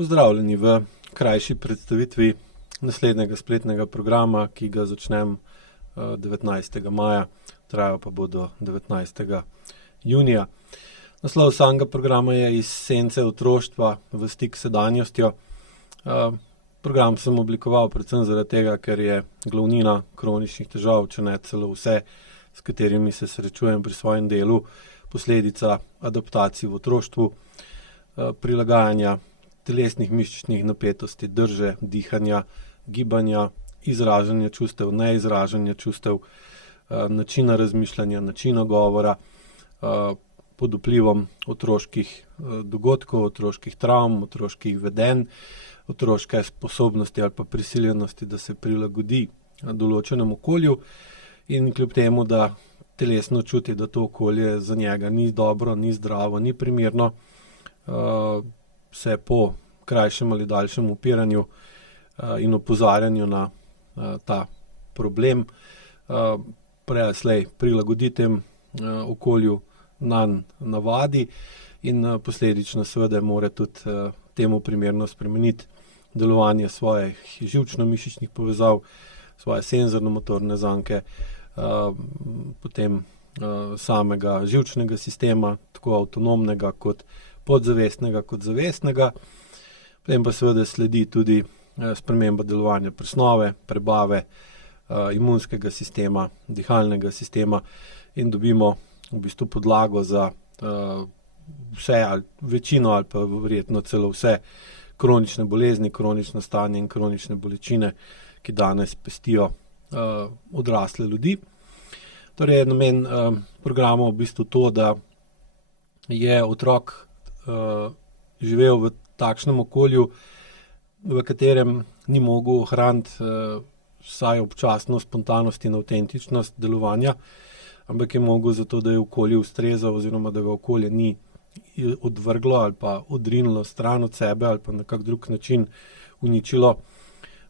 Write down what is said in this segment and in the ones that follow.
Pozdravljeni v krajši predstavitvi naslednjega spletnega programa, ki ga začnem 19. maja, trajal pa bo do 19. junija. Naslov samega programa je Iz sence otroštva v stik s sedanjostjo. Program sem oblikoval predvsem zaradi tega, ker je glavnina kroničnih težav, če ne celo vse, s katerimi se srečujem pri svojem delu, posledica adaptacij v otroštvu, prilagajanja telesnih mišičnih napetosti, drže, dihanja, gibanja, izražanja čustev, neizražanja čustev, načina razmišljanja, načina govora, pod vplivom otroških dogodkov, otroških travm, otroških vedenj, otroške sposobnosti ali pa prisiljenosti, da se prilagodi določenemu okolju, in kljub temu, da telesno čuti, da to okolje za njega ni dobro, ni zdravo, ni primerno, se po krajšem ali daljšem upiranju in opozarjanju na ta problem prej ali slej prilagodi tem okolju, nanj navadi in posledično seveda mora tudi temu primerno spremeniti delovanje svojih živčno-mišičnih povezav, svoje senzorno-motorne zanke, potem samega živčnega sistema, tako avtonomnega kot podzavestnega kot zavestnega. Potem pa seveda sledi tudi sprememba delovanja presnove, prebave, imunskega sistema, dihalnega sistema in dobimo v bistvu podlago za vse ali večino ali pa verjetno celo vse kronične bolezni, kronično stanje in kronične bolečine, ki danes pestijo odrasle ljudi. Torej je namen programa v bistvu to, da je otrok živel v takšnem okolju, v katerem ni mogel ohraniti vsaj občasno spontanost in avtentičnost delovanja, ampak je mogel zato, da je okolje ustrezal oziroma da ga okolje ni odvrglo ali pa odrinilo stran od sebe ali pa na kak drug način uničilo,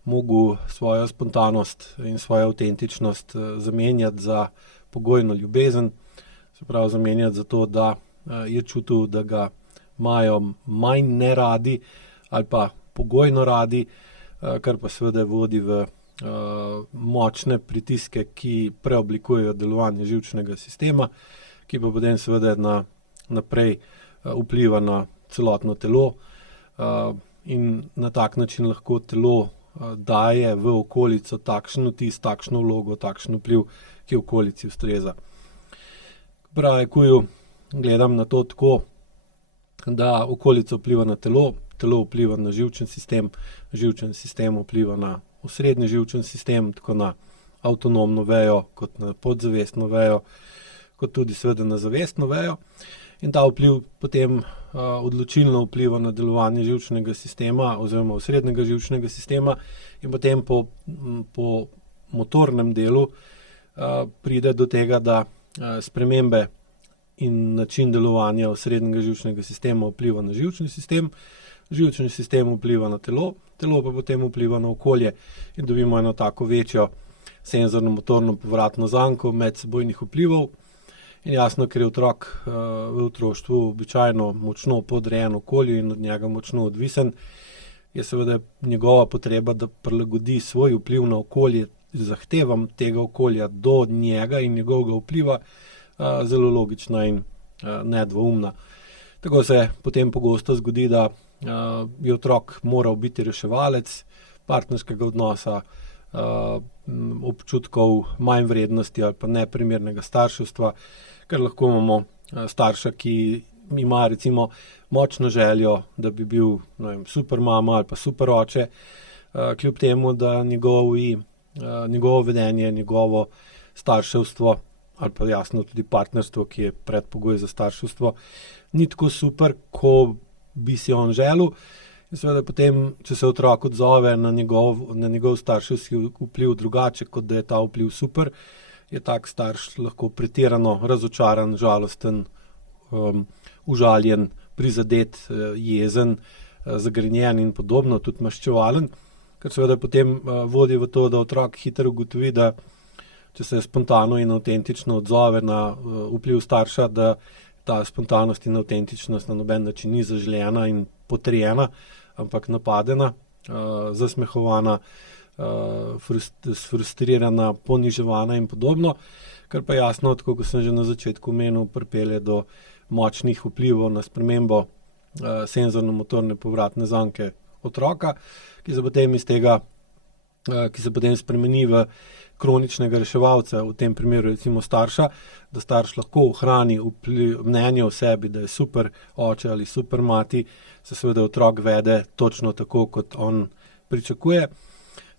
mogel svojo spontanost in svojo avtentičnost zamenjati za pogojno ljubezen, se pravi zamenjati za to, da je čutil, da ga imajo manj neradi ali pa pogojno radi, kar pa seveda vodi v močne pritiske, ki preoblikujejo delovanje živčnega sistema, ki pa potem seveda naprej vpliva na celotno telo in na tak način lahko telo daje v okolico takšen vtis, takšno vlogo, takšen vpliv, ki okolici ustreza. Pravi, ko gledam na to tako, da okolica vpliva na telo, telo vpliva na živčen sistem vpliva na osrednji živčen sistem, tako na avtonomno vejo, kot na podzavestno vejo, kot tudi seveda na zavestno vejo. In ta vpliv potem odločilno vpliva na delovanje živčnega sistema oziroma osrednjega živčnega sistema in potem po motornem delu pride do tega, da spremembe in način delovanja osrednjega živčnega sistema vpliva na živčni sistem vpliva na telo, telo pa potem vpliva na okolje in dobimo eno tako večjo senzorno-motorno povratno zanko medsebojnih vplivov. In jasno, ker je otrok v otroštvu običajno močno podrejen okolju in od njega močno odvisen, je seveda njegova potreba, da prilagodi svoj vpliv na okolje zahtevam tega okolja do njega in njegovega vpliva zelo logična in nedvoumna. Tako se potem pogosto zgodi, da je otrok moral biti reševalec partnerskega odnosa, občutkov manj vrednosti ali pa neprimernega starševstva, ker lahko imamo starša, ki ima recimo močno željo, da bi bil, ne vem, super mama ali pa super oče, kljub temu, da njegovo vedenje, njegovo starševstvo ali pa jasno tudi partnerstvo, ki je predpogoj za starševstvo, ni tako super, ko bi si on želel. In seveda potem, če se otrok odzove na njegov starševski vpliv drugače, kot da je ta vpliv super, je tak starš lahko pretirano razočaran, žalosten, užaljen, prizadet, jezen, zagrenjen in podobno, tudi maščevalen, kar seveda potem vodi v to, da otrok hitro ugotovi, da če se spontano in avtentično odzove na vpliv starša, da ta spontanost in avtentičnost na noben način ni zaželena in potrjena, ampak napadena, zasmehovana, sfrustrirana, poniževana in podobno, kar pa jasno, tako kot sem že na začetku omenil, pripelje do močnih vplivov na spremembo senzorno-motorne povratne zanke otroka, ki se potem spremeni v kroničnega reševalca, v tem primeru recimo starša, da starš lahko ohrani mnenje o sebi, da je super oče ali super mati, se seveda otrok vede točno tako, kot on pričakuje.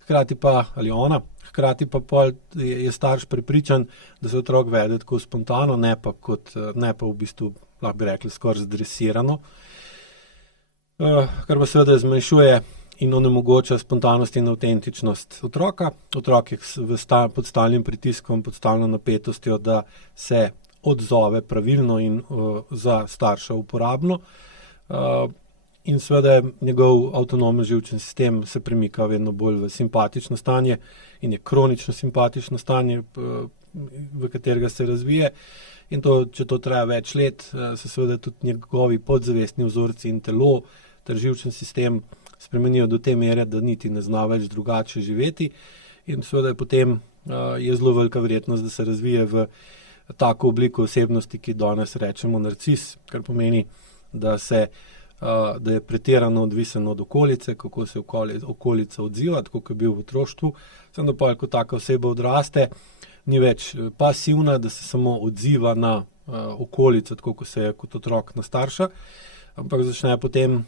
Hkrati pa, ali ona, hkrati pa je starš prepričan, da se otrok vede tako spontano, ne pa v bistvu, lahko bi rekli, skoraj zdresirano, kar pa seveda zmanjšuje in onemogoča spontanost in avtentičnost otroka. Otrok je pod stalnim pritiskom, pod stalno napetostjo, da se odzove pravilno in za starša uporabno. In seveda njegov avtonomen živčni sistem se premika vedno bolj v simpatično stanje in je kronično simpatično stanje, v katerega se razvije. In če to traja več let, se seveda tudi njegovi podzavestni vzorci in telo ter živčni sistem spremenijo do te mere, da niti ne zna več drugače živeti. In seveda potem je zelo velika verjetnost, da se razvije v tako obliko osebnosti, ki danes rečemo narcis, kar pomeni, da je pretirano odvisen od okolice, kako se okolica odziva, tako kot je bil v otroštvu. Samo da pa, ko taka oseba odraste, ni več pasivna, da se samo odziva na okolico, tako kot se je kot otrok na starša, ampak začne potem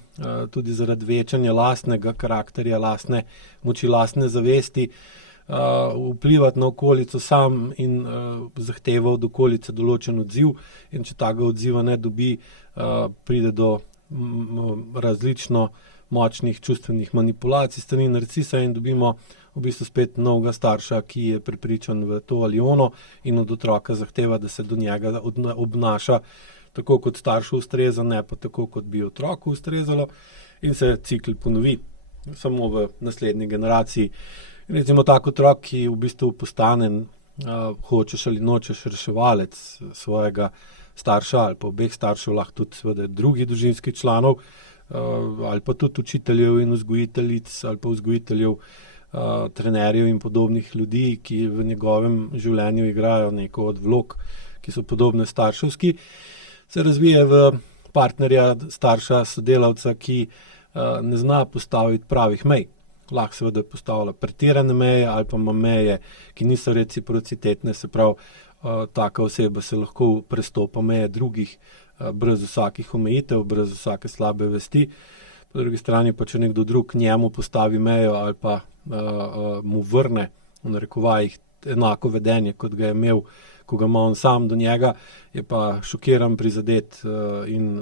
tudi zaradi večanja lastnega karakterja, lastne moči, lastne zavesti vplivati na okolico sam in zahteva od okolice določen odziv. In če tega odziva ne dobi, pride do različno močnih čustvenih manipulacij s strani narcisa in dobimo v bistvu spet novega starša, ki je prepričan v to ali ono in od otroka zahteva, da se do njega obnaša tako, kot staršu ustreza, ne pa tako, kot bi otroku ustrezalo, in se cikel ponovi samo v naslednji generaciji. In recimo tak otrok, ki v bistvu postane, hočeš ali nočeš, reševalec svojega starša ali pa obeh staršev, lahko tudi seveda drugih družinskih članov, ali pa tudi učiteljev in vzgojiteljic ali pa vzgojiteljev, trenerjev in podobnih ljudi, ki v njegovem življenju igrajo neko od vlog, ki so podobne starševski, se razvije v partnerja, starša, sodelavca, ki ne zna postaviti pravih mej. Lahko seveda postavlja pretirane meje ali pa ima meje, ki niso reciprocitetne, se pravi, taka oseba se lahko prestopa meje drugih brez vsakih omejitev, brez vsake slabe vesti. Po drugi strani pa, če nekdo drug njemu postavi mejo ali pa mu vrne, v narekovajih, enako vedenje, kot ga je imel, ko ga ima on sam do njega, je pa šokiran, prizadet in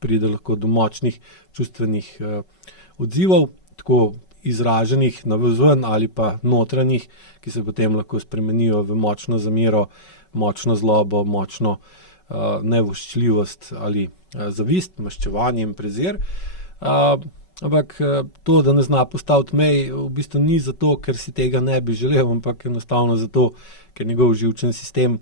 pride lahko do močnih čustvenih odzivov, tako izraženih navzven ali pa notranjih, ki se potem lahko spremenijo v močno zamero, močno zlobo, močno nevoščljivost ali zavist, maščevanje in prezir. Ampak to, da ne zna postaviti mej, v bistvu ni zato, ker si tega ne bi želel, ampak enostavno zato, ker njegov živčen sistem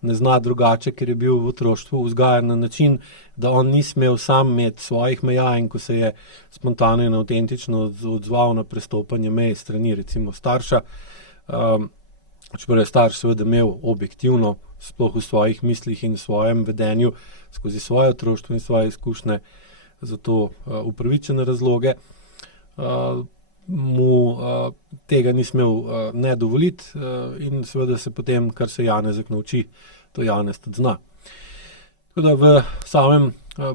ne zna drugače, ker je bil v otroštvu vzgajan na način, da on ni smel sam imeti svojih meja, in ko se je spontano in avtentično odzval na prestopanje mej strani recimo starša, čeprav je starš seveda imel objektivno, sploh v svojih mislih in svojem vedenju, skozi svoje otroštvo in svoje izkušnje, za to upravičene razloge, mu tega ni smel ne dovoliti, in seveda se potem, kar se Janezek nauči, to Janez tudi zna. Tako da v samem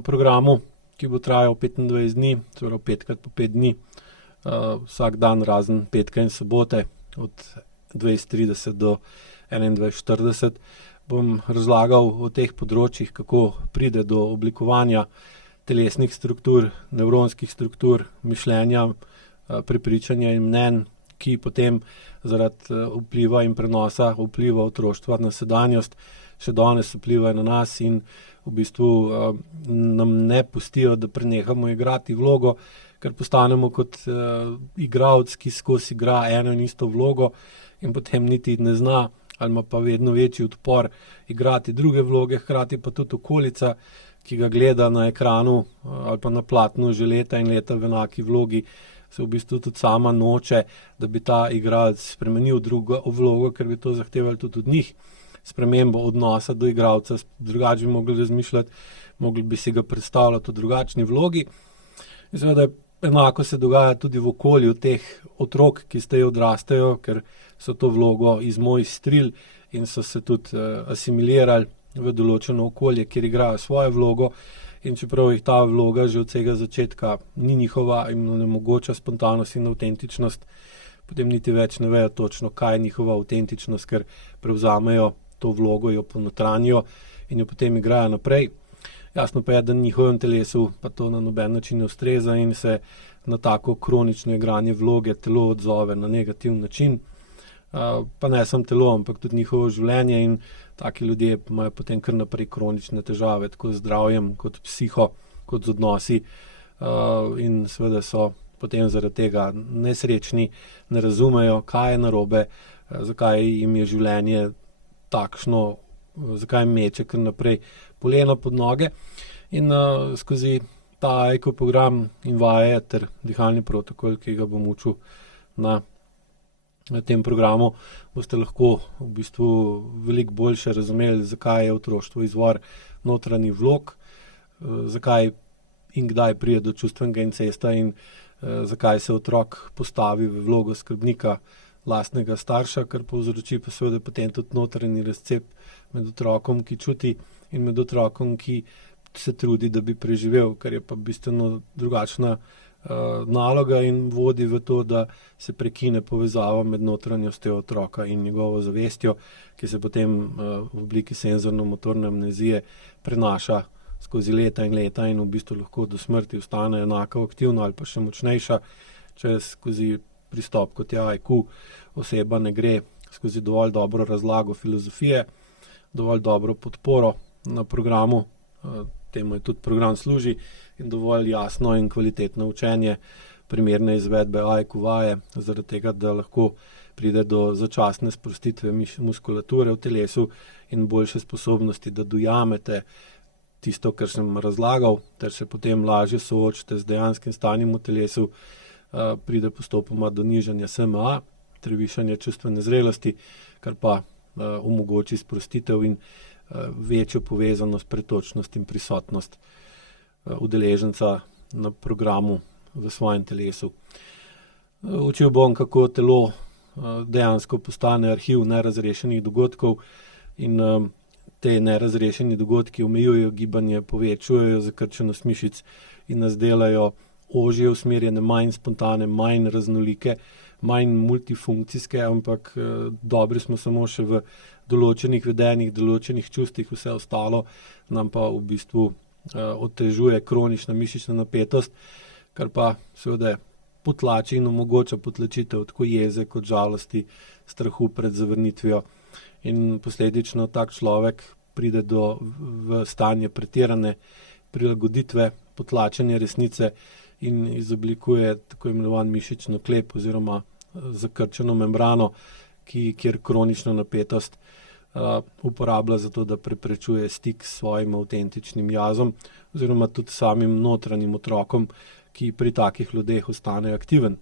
programu, ki bo trajal 25 dni, torej 5x po 5 dni, vsak dan razen petka in sobote od 20:30 do 21:40, bom razlagal o teh področjih, kako pride do oblikovanja telesnih struktur, nevronskih struktur, mišljenja, prepričanja in mnenj, ki potem zaradi vpliva in prenosa vpliva otroštva na sedanjost še danes vplivajo na nas in v bistvu nam ne pustijo, da prenehamo igrati vlogo, ker postanemo kot igralec, ki skozi igra eno in isto vlogo in potem niti ne zna ali ima pa vedno večji odpor igrati druge vloge, hkrati pa tudi okolica, ki ga gleda na ekranu ali pa na platnu že leta in leta v enaki vlogi, se v bistvu tudi sama noče, da bi ta igralec spremenil drugo vlogo, ker bi to zahtevali tudi od njih. Spremembo odnosa do igralca, drugače bi mogli razmišljati, mogli bi si ga predstavljati v drugačni vlogi. In seveda enako se dogaja tudi v okolju teh otrok, ki zdaj odrastejo, ker so to vlogo izmojstrili in so se tudi asimilirali v določeno okolje, kjer igrajo svojo vlogo. In čeprav jih ta vloga že od vsega začetka ni njihova in onemogoča spontanost in avtentičnost, potem niti več ne vejo točno, kaj je njihova avtentičnost, ker prevzamejo to vlogo, jo ponotranijo in jo potem igrajo naprej. Jasno pa je, da njihovem telesu pa to na noben način ne ustreza in se na tako kronično igranje vloge telo odzove na negativen način. Pa ne samo telo, ampak tudi njihovo življenje in taki ljudje imajo potem kar naprej kronične težave, tako z zdravjem, kot psiho, kot z odnosi in seveda so potem zaradi tega nesrečni, ne razumejo, kaj je narobe, zakaj jim je življenje takšno, zakaj jim meče kar naprej polena pod noge. In skozi ta AIQ program in vaje ter dihalni protokol, ki ga bom učil na tem programu, boste lahko v bistvu veliko boljše razumeli, zakaj je otroštvo izvor notranjih vlog, zakaj in kdaj pride do čustvenega incesta in zakaj se otrok postavi v vlogo skrbnika lastnega starša, kar povzroči pa seveda potem tudi notranji razcep med otrokom, ki čuti, in med otrokom, ki se trudi, da bi preživel, kar je pa bistveno drugačna naloga in vodi v to, da se prekine povezava med notranjostjo otroka in njegovo zavestjo, ki se potem v obliki senzorno-motorne amnezije prenaša skozi leta in v bistvu lahko do smrti ostane enako aktivno ali pa še močnejša, če skozi pristop, kot je AIQ, oseba ne gre skozi dovolj dobro razlago filozofije, dovolj dobro podporo na programu, temu je tudi program služi, in dovolj jasno in kvalitetno učenje primerne izvedbe AIQ vaje, zaradi tega, da lahko pride do začasne sprostitve muskulature v telesu in boljše sposobnosti, da dojamete tisto, kar sem razlagal, ter se potem lažje soočite z dejanskim stanjem v telesu, pride postopoma do nižanja SMA, ter višanja čustvene zrelosti, kar pa omogoči sprostitev in večjo povezanost, pretočnost in prisotnost udeleženca na programu v svojem telesu. Učil bom, kako telo dejansko postane arhiv nerazrešenih dogodkov in te nerazrešeni dogodki omejujejo gibanje, povečujejo zakrčenost mišic in nas delajo ožje usmerjene, manj spontane, manj raznolike, manj multifunkcijske, ampak dobri smo samo še v določenih vedenjih, določenih čustih, vse ostalo nam pa v bistvu otežuje kronična mišična napetost, kar pa seveda potlači in omogoča potlačitev tako jeze kot žalosti, strahu pred zavrnitvijo in posledično tak človek pride v stanje pretirane prilagoditve, potlačenja resnice in izoblikuje tako imenovan mišično klep oziroma zakrčeno membrano, kjer kronično napetost uporablja za to, da preprečuje stik s svojim avtentičnim jazom oziroma tudi samim notranjim otrokom, ki pri takih ljudeh ostane aktiven.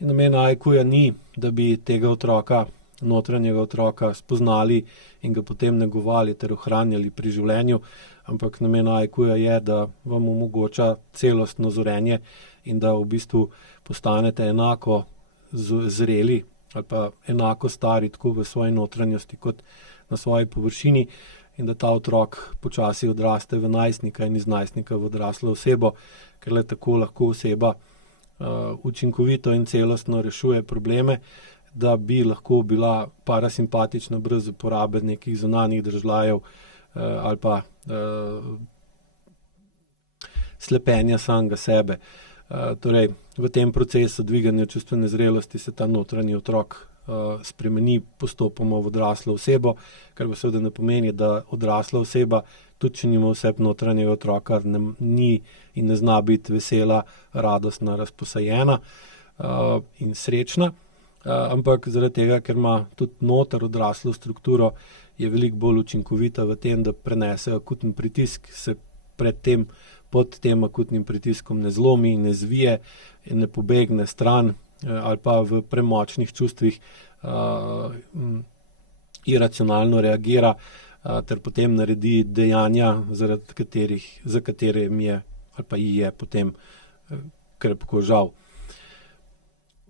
In namen AIQ-ja ni, da bi tega otroka, notranjega otroka spoznali in ga potem negovali ter ohranjali pri življenju, ampak namen AIQ-ja je, da vam omogoča celostno zorenje in da v bistvu postanete enako zreli ali pa enako stari tako v svoji notranjosti kot na svoji površini in da ta otrok počasi odraste v najstnika in iz najstnika v odraslo osebo, ker le tako lahko oseba učinkovito in celostno rešuje probleme, da bi lahko bila parasimpatična brez uporabe nekih zunanjih držljajev ali pa slepenja samega sebe. Torej, v tem procesu dviganja čustvene zrelosti se ta notranji otrok spremeni postopoma v odraslo osebo, kar pa seveda ne pomeni, da odrasla oseba, tudi če nima vse notranjega otroka, ni in ne zna biti vesela, radostna, razposajena in srečna, ampak zaradi tega, ker ima tudi noter odraslo strukturo, je veliko bolj učinkovita v tem, da prenese akuten pritisk, se pod tem akutnim pritiskom ne zlomi, ne zvije, ne pobegne stran ali pa v premočnih čustvih iracionalno reagira ter potem naredi dejanja, za katere mi je ali pa ji je potem krepko žal.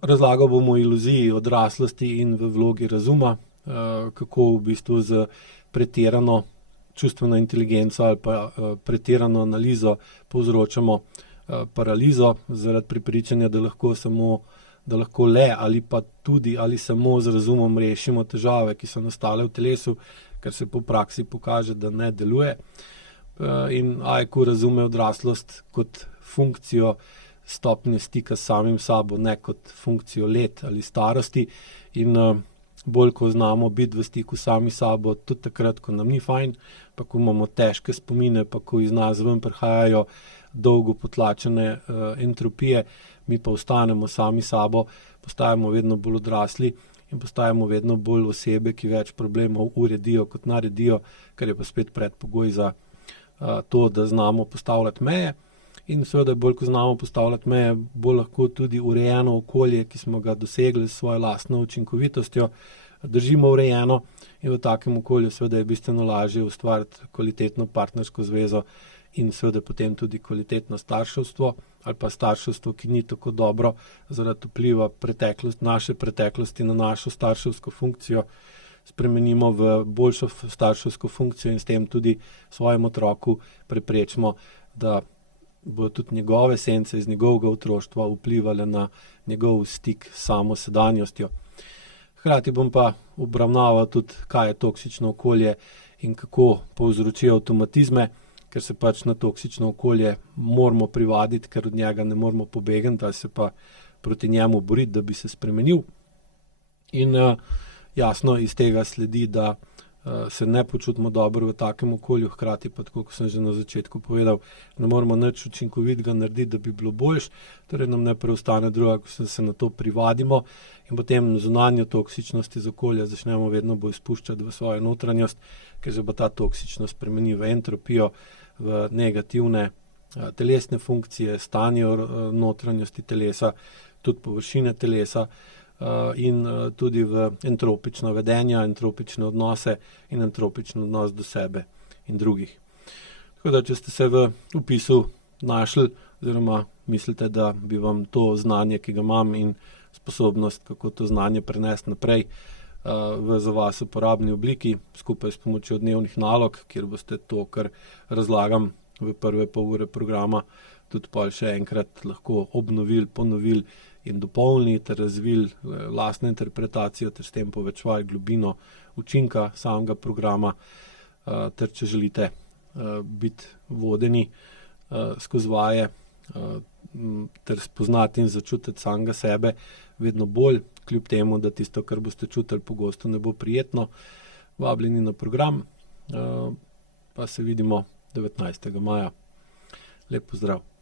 Razlagal bom o iluziji odraslosti in v vlogi razuma, kako v bistvu z pretirano čustveno inteligenco ali pa pretirano analizo povzročamo paralizo zaradi prepričanja, da lahko le ali pa tudi ali samo z razumom rešimo težave, ki so nastale v telesu, ker se po praksi pokaže, da ne deluje. In AIQ razume odraslost kot funkcijo stopnje stika s samim sabo, ne kot funkcijo let ali starosti. In bolj, ko znamo biti v stiku sami sabo, tudi takrat, ko nam ni fajn, pa ko imamo težke spomine, pa ko iz nas ven prihajajo dolgo potlačene entropije, mi pa ostanemo sami sabo, postajamo vedno bolj odrasli in postajamo vedno bolj osebe, ki več problemov uredijo kot naredijo, kar je pa spet predpogoj za to, da znamo postavljati meje. In seveda bolj, ko znamo postavljati meje, bolj lahko tudi urejeno okolje, ki smo ga dosegli s svojo lastno učinkovitostjo, držimo urejeno in v takem okolju seveda je bistveno lažje ustvariti kvalitetno partnersko zvezo in seveda potem tudi kvalitetno starševstvo ali pa starševstvo, ki ni tako dobro zaradi vpliva naše preteklosti na našo starševsko funkcijo, spremenimo v boljšo starševsko funkcijo in s tem tudi svojemu otroku preprečimo, da bodo tudi njegove sence iz njegovega otroštva vplivale na njegov stik s samo sedanjostjo. Hkrati bom pa obravnaval tudi, kaj je toksično okolje in kako povzroči avtomatizme, ker se pač na toksično okolje moramo privaditi, ker od njega ne moramo pobegniti, ali se pa proti njemu boriti, da bi se spremenil. In jasno iz tega sledi, da se ne počutimo dobro v takem okolju, hkrati pa, tako kot sem že na začetku povedal, ne moramo nič učinkovitega narediti, da bi bilo boljše, torej nam ne preostane druga, ko se na to privadimo in potem zunanjo toksičnost iz okolja začnemo vedno bolj spuščati v svojo notranjost, ker se pa ta toksičnost spremeni v entropijo, v negativne telesne funkcije, stanje notranjosti telesa, tudi površine telesa, in tudi v entropična vedenja, entropične odnose in entropičen odnos do sebe in drugih. Tako da, če ste se v opisu našli oziroma mislite, da bi vam to znanje, ki ga imam, in sposobnost, kako to znanje prenesti naprej v za vas uporabni obliki, skupaj s pomočjo dnevnih nalog, kjer boste to, kar razlagam v prve pol ure programa, tudi pol še enkrat lahko obnovili, ponovili in dopolnili ter razvili lastno interpretacijo ter s tem povečevali globino učinka samega programa, ter če želite biti vodeni skozi vaje ter spoznati in začutiti samega sebe vedno bolj, kljub temu, da tisto, kar boste čutili, pogosto ne bo prijetno, vabljeni na program, pa se vidimo 19. maja. Lep pozdrav.